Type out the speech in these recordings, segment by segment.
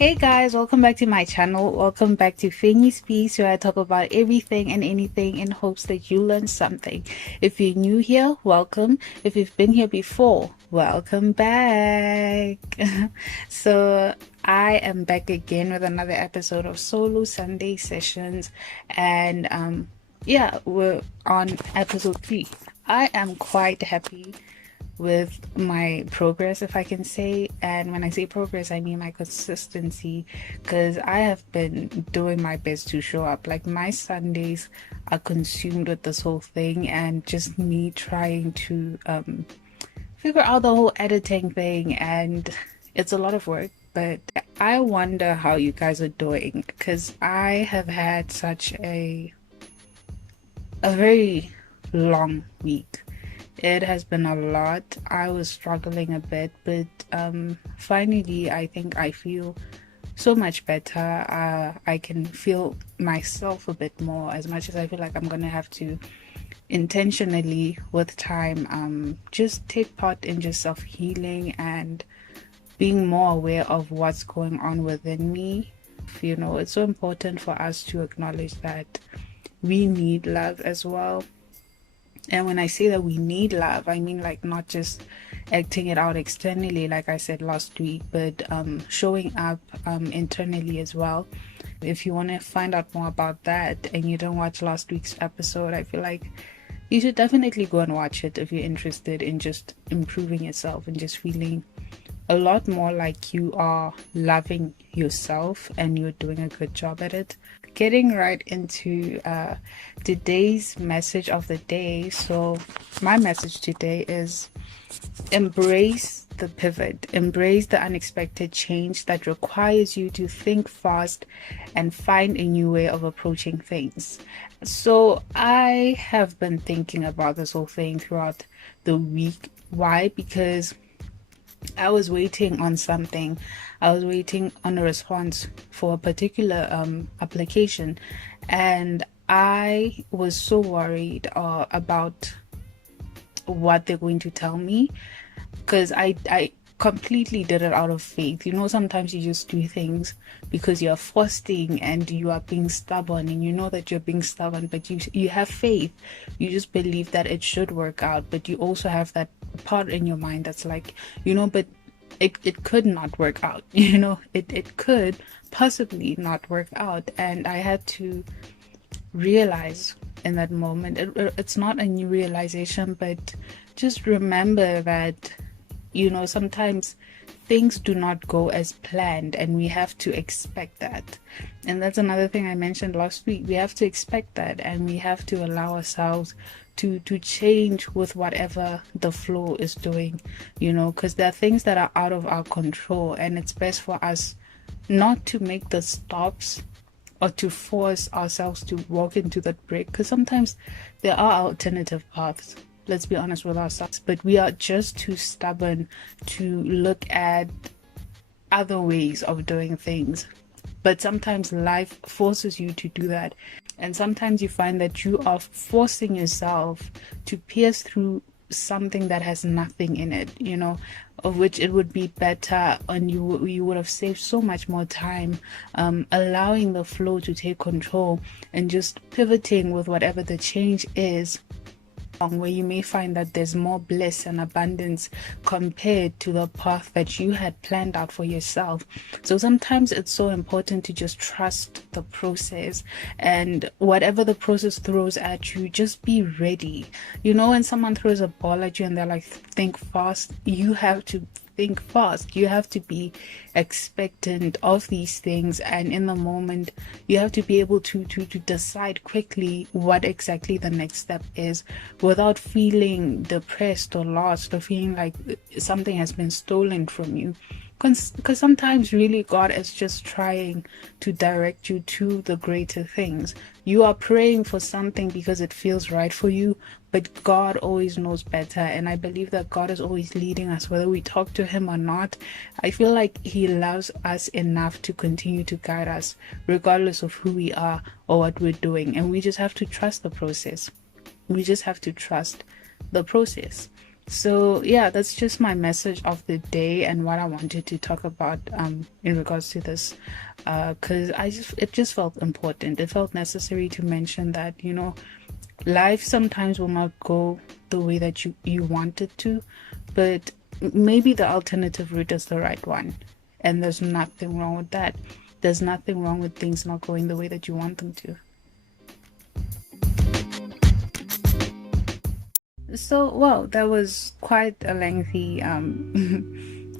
Hey guys, welcome back to my channel. Welcome back to FhenyiSpeaks, where I talk about everything and anything in hopes that you learn something. If you're new here, welcome. If you've been here before, welcome back. So I am back again with another episode of Solo Sunday Sessions, and yeah, we're on episode 3. I am quite happy with my progress, if I can say. And when I say progress, I mean my consistency, because I have been doing my best to show up. Like, my Sundays are consumed with this whole thing and just me trying to figure out the whole editing thing, and it's a lot of work. But I wonder how you guys are doing, because I have had such a very long week. It has been a lot. I was struggling a bit, but finally I think I feel so much better. I can feel myself a bit more, as much as I feel like I'm gonna have to intentionally, with time, just take part in just self-healing and being more aware of what's going on within me. You know, it's so important for us to acknowledge that we need love as well. And when I say that we need love, I mean, like, not just acting it out externally, like I said last week, but showing up internally as well. If you want to find out more about that and you don't watch last week's episode, I feel like you should definitely go and watch it if you're interested in just improving yourself and just feeling a lot more like you are loving yourself and you're doing a good job at it. Getting right into today's message of the day. So my message today is embrace the pivot, embrace the unexpected change that requires you to think fast and find a new way of approaching things. So I have been thinking about this whole thing throughout the week. Why? Because I was waiting on something. I was waiting on a response for a particular application, and I was so worried about what they're going to tell me, because I completely did it out of faith. You know, sometimes you just do things because you're forcing and you are being stubborn, and you know that you're being stubborn, but you have faith. You just believe that it should work out, but you also have that part in your mind that's like, you know, but it could not work out. You know, it could possibly not work out. And I had to realize in that moment, it's not a new realization, but just remember that, you know, sometimes things do not go as planned, and we have to expect that. And that's another thing I mentioned last week. We have to expect that, and we have to allow ourselves to change with whatever the flow is doing, you know, because there are things that are out of our control, and it's best for us not to make the stops or to force ourselves to walk into that break, because sometimes there are alternative paths. Let's be honest with ourselves, but we are just too stubborn to look at other ways of doing things. But sometimes life forces you to do that, and sometimes you find that you are forcing yourself to pierce through something that has nothing in it, you know, of which it would be better, and you would have saved so much more time allowing the flow to take control and just pivoting with whatever the change is, where you may find that there's more bliss and abundance compared to the path that you had planned out for yourself. So sometimes it's so important to just trust the process, and whatever the process throws at you, just be ready. You know, when someone throws a ball at you and they're like, think fast, you have to think fast. You have to be expectant of these things, and in the moment you have to be able to decide quickly what exactly the next step is, without feeling depressed or lost or feeling like something has been stolen from you. Because sometimes really God is just trying to direct you to the greater things. You are praying for something because it feels right for you, but God always knows better. And I believe that God is always leading us, whether we talk to him or not. I feel like he loves us enough to continue to guide us, regardless of who we are or what we're doing. And we just have to trust the process. We just have to trust the process. So yeah, that's just my message of the day and what I wanted to talk about in regards to this, because it just felt important. It felt necessary to mention that, life sometimes will not go the way that you want it to, but maybe the alternative route is the right one, and there's nothing wrong with that. There's nothing wrong with things not going the way that you want them to. So, well, that was quite a lengthy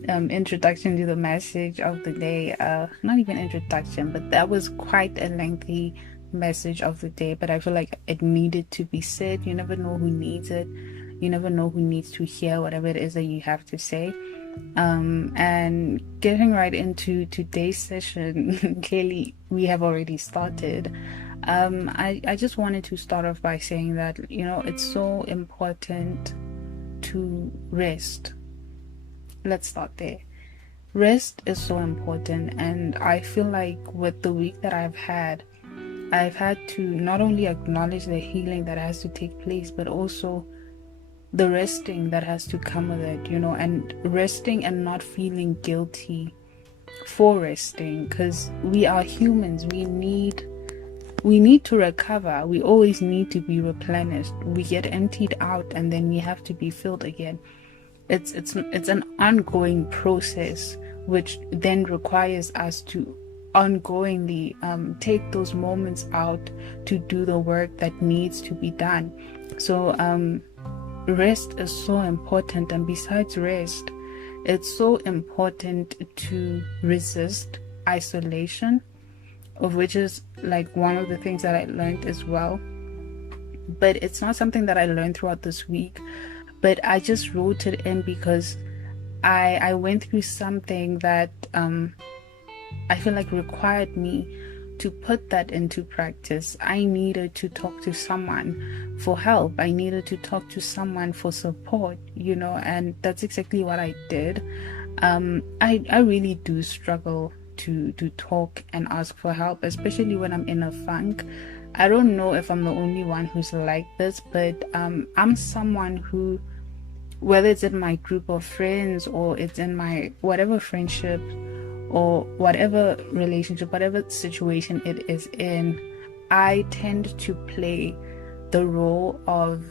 introduction to the message of the day. Not even introduction, but that was quite a lengthy message of the day. But I feel like it needed to be said. You never know who needs it. You never know who needs to hear whatever it is that you have to say. And getting right into today's session, clearly we have already started. I just wanted to start off by saying that, it's so important to rest. Let's start there. Rest is so important, and I feel like with the week that I've had to not only acknowledge the healing that has to take place, but also the resting that has to come with it, and resting and not feeling guilty for resting, because we are humans. We need to recover. We always need to be replenished. We get emptied out and then we have to be filled again. It's an ongoing process, which then requires us to ongoingly take those moments out to do the work that needs to be done. So rest is so important, and besides rest, it's so important to resist isolation, of which is like one of the things that I learned as well. But it's not something that I learned throughout this week, but I just wrote it in because I went through something that I feel like required me to put that into practice. I needed to talk to someone for help. I needed to talk to someone for support, and that's exactly what I did. I really do struggle to talk and ask for help, especially when I'm in a funk. I don't know if I'm the only one who's like this, but I'm someone who, whether it's in my group of friends or it's in my whatever friendship or whatever relationship, whatever situation it is in, I tend to play the role of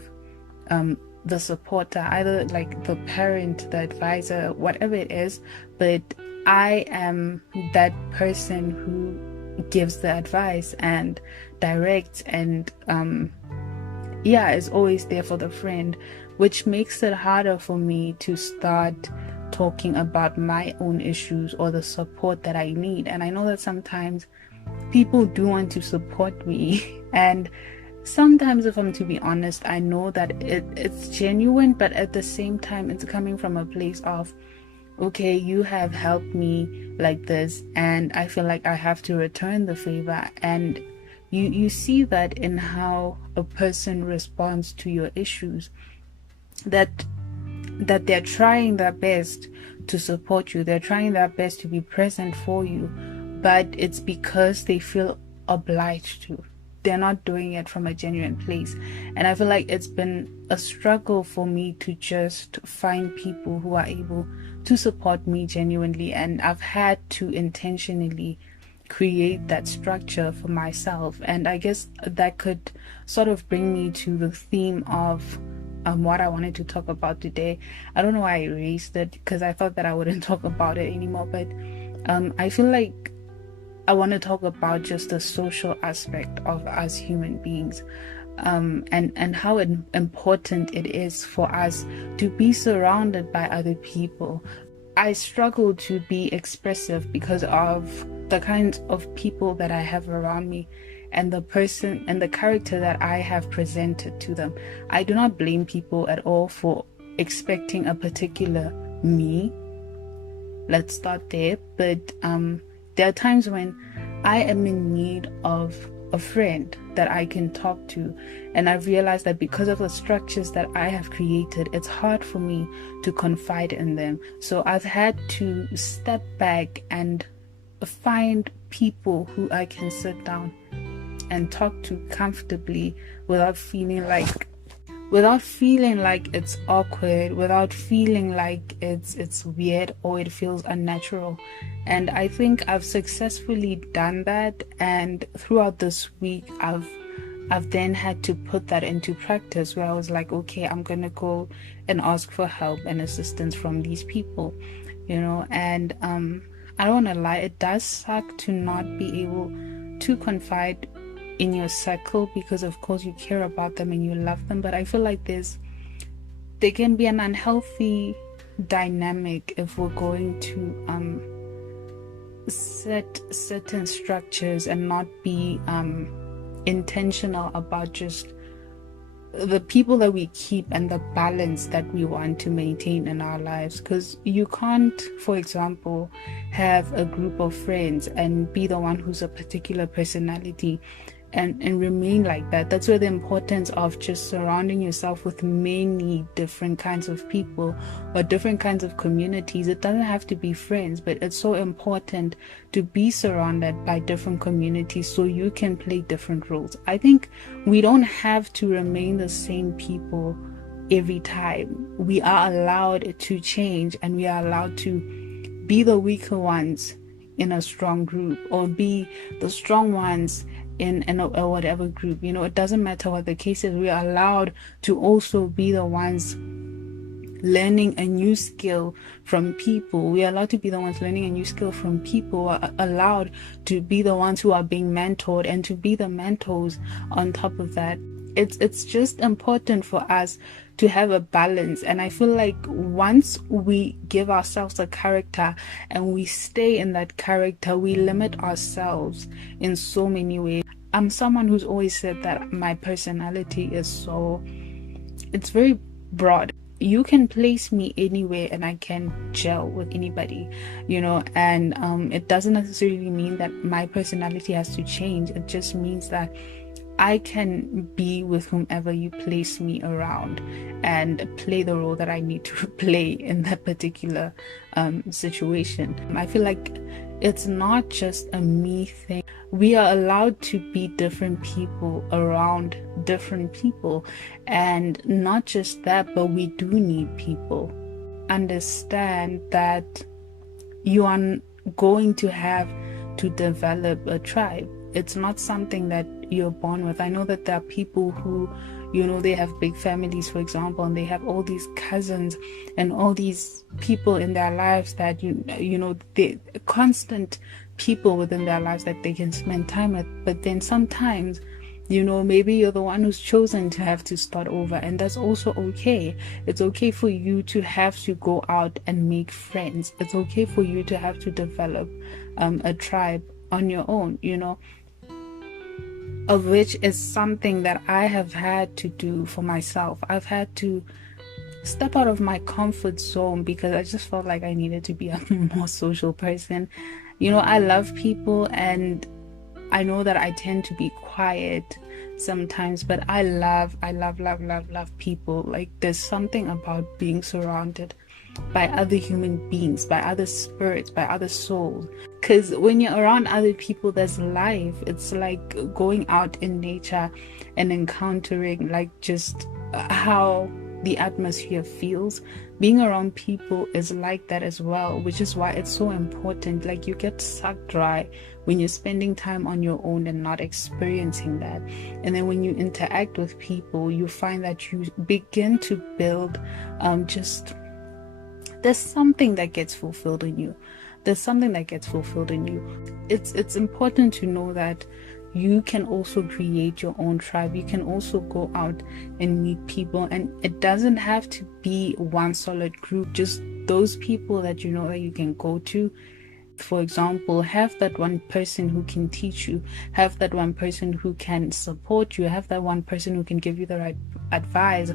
the supporter, either like the parent, the advisor, whatever it is, but I am that person who gives the advice and directs and is always there for the friend, which makes it harder for me to start talking about my own issues or the support that I need. And I know that sometimes people do want to support me, and sometimes, if I'm to be honest, I know that it's genuine, but at the same time it's coming from a place of, okay, you have helped me like this, and I feel like I have to return the favor. And you see that in how a person responds to your issues, that they're trying their best to support you, they're trying their best to be present for you, but it's because they feel obliged to. They're not doing it from a genuine place. And I feel like it's been a struggle for me to just find people who are able to support me genuinely, and I've had to intentionally create that structure for myself. And I guess that could sort of bring me to the theme of what I wanted to talk about today. I don't know why I erased it, because I thought that I wouldn't talk about it anymore, but I feel like I want to talk about just the social aspect of us human beings, and how important it is for us to be surrounded by other people. I struggle to be expressive because of the kinds of people that I have around me and the person and the character that I have presented to them. I do not blame people at all for expecting a particular me. Let's start there. But there are times when I am in need of a friend that I can talk to, and I've realized that because of the structures that I have created, it's hard for me to confide in them. So I've had to step back and find people who I can sit down and talk to comfortably without feeling like without feeling like it's awkward, without feeling like it's weird or it feels unnatural. And I think I've successfully done that, and throughout this week I've then had to put that into practice, where I was like, okay, I'm gonna go and ask for help and assistance from these people, and I don't want to lie, it does suck to not be able to confide in your circle, because of course you care about them and you love them, but I feel like there can be an unhealthy dynamic if we're going to set certain structures and not be intentional about just the people that we keep and the balance that we want to maintain in our lives. Because you can't, for example, have a group of friends and be the one who's a particular personality and remain like that. That's where the importance of just surrounding yourself with many different kinds of people or different kinds of communities. It doesn't have to be friends, but it's so important to be surrounded by different communities so you can play different roles. I think we don't have to remain the same people every time. We are allowed to change, and we are allowed to be the weaker ones in a strong group, or be the strong ones in a whatever group. It doesn't matter what the case is. We are allowed to also be the ones learning a new skill from people. We are allowed to be the ones learning a new skill from people. We are allowed to be the ones who are being mentored and to be the mentors on top of that. It's just important for us to have a balance. And I feel like once we give ourselves a character and we stay in that character, we limit ourselves in so many ways. I'm someone who's always said that my personality it's very broad. You can place me anywhere and I can gel with anybody, and it doesn't necessarily mean that my personality has to change. It just means that I can be with whomever you place me around and play the role that I need to play in that particular situation. I feel like it's not just a me thing. We are allowed to be different people around different people, and not just that, but we do need people. Understand that you are going to have to develop a tribe. It's not something that you're born with. I know that there are people who, they have big families, for example, and they have all these cousins and all these people in their lives that, they constant people within their lives that they can spend time with. But then sometimes, maybe you're the one who's chosen to have to start over, and that's also okay. It's okay for you to have to go out and make friends. It's okay for you to have to develop a tribe on your own, of which is something that I have had to do for myself. I've had to step out of my comfort zone because I just felt like I needed to be a more social person. I love people, and I know that I tend to be quiet sometimes, but I love people. Like, there's something about being surrounded by other human beings, by other spirits, by other souls. Because when you're around other people, there's life. It's like going out in nature and encountering like just how the atmosphere feels. Being around people is like that as well, which is why it's so important. Like, you get sucked dry when you're spending time on your own and not experiencing that. And then when you interact with people, you find that you begin to build there's something that gets fulfilled in you. It's important to know that you can also create your own tribe. You can also go out and meet people, and it doesn't have to be one solid group. Just those people that that you can go to. For example, have that one person who can teach you, have that one person who can support you, have that one person who can give you the right advice.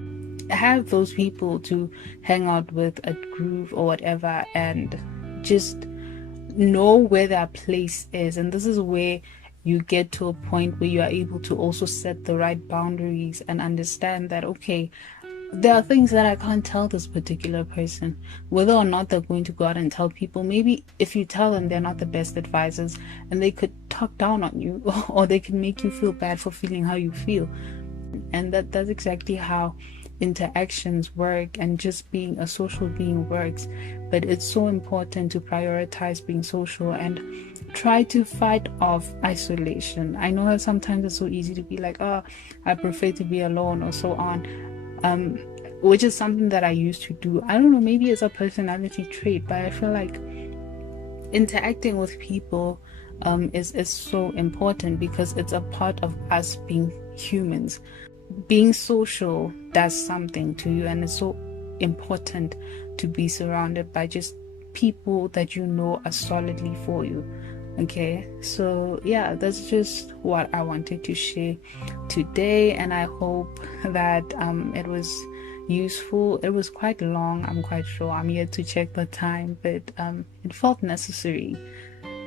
Have those people to hang out with at groove or whatever, and just know where their place is. And this is where you get to a point where you are able to also set the right boundaries and understand that, okay, there are things that I can't tell this particular person, whether or not they're going to go out and tell people. Maybe if you tell them, they're not the best advisors, and they could talk down on you, or they can make you feel bad for feeling how you feel. And that's exactly how interactions work and just being a social being works, but it's so important to prioritize being social and try to fight off isolation. I know that sometimes it's so easy to be like, oh, I prefer to be alone or so on, which is something that I used to do. I don't know, maybe it's a personality trait, but I feel like interacting with people is so important because it's a part of us being humans. Being social does something to you, and it's so important to be surrounded by just people that you know are solidly for you. Okay, so yeah, that's just what I wanted to share today, and I hope that it was useful. It was quite long, I'm quite sure. I'm yet to check the time, but it felt necessary.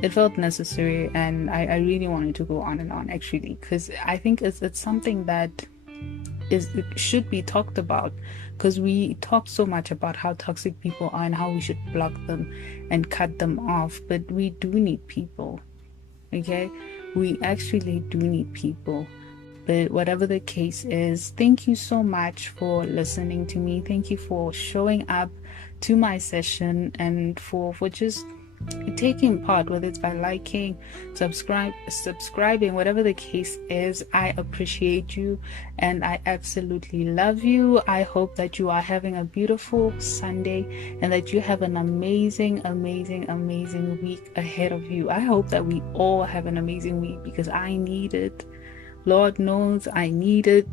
It felt necessary, and I really wanted to go on and on actually, because I think it's something that it should be talked about, because we talk so much about how toxic people are and how we should block them and cut them off, but we do need people. Okay, we actually do need people. But whatever the case is, thank you so much for listening to me. Thank you for showing up to my session and for just taking part, whether it's by liking, subscribing, whatever the case is. I appreciate you and I absolutely love you. I hope that you are having a beautiful Sunday and that you have an amazing week ahead of you. I hope that we all have an amazing week because I need it. Lord knows I need it.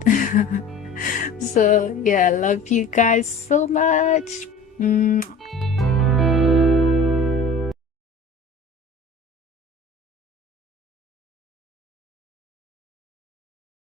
So yeah, love you guys so much.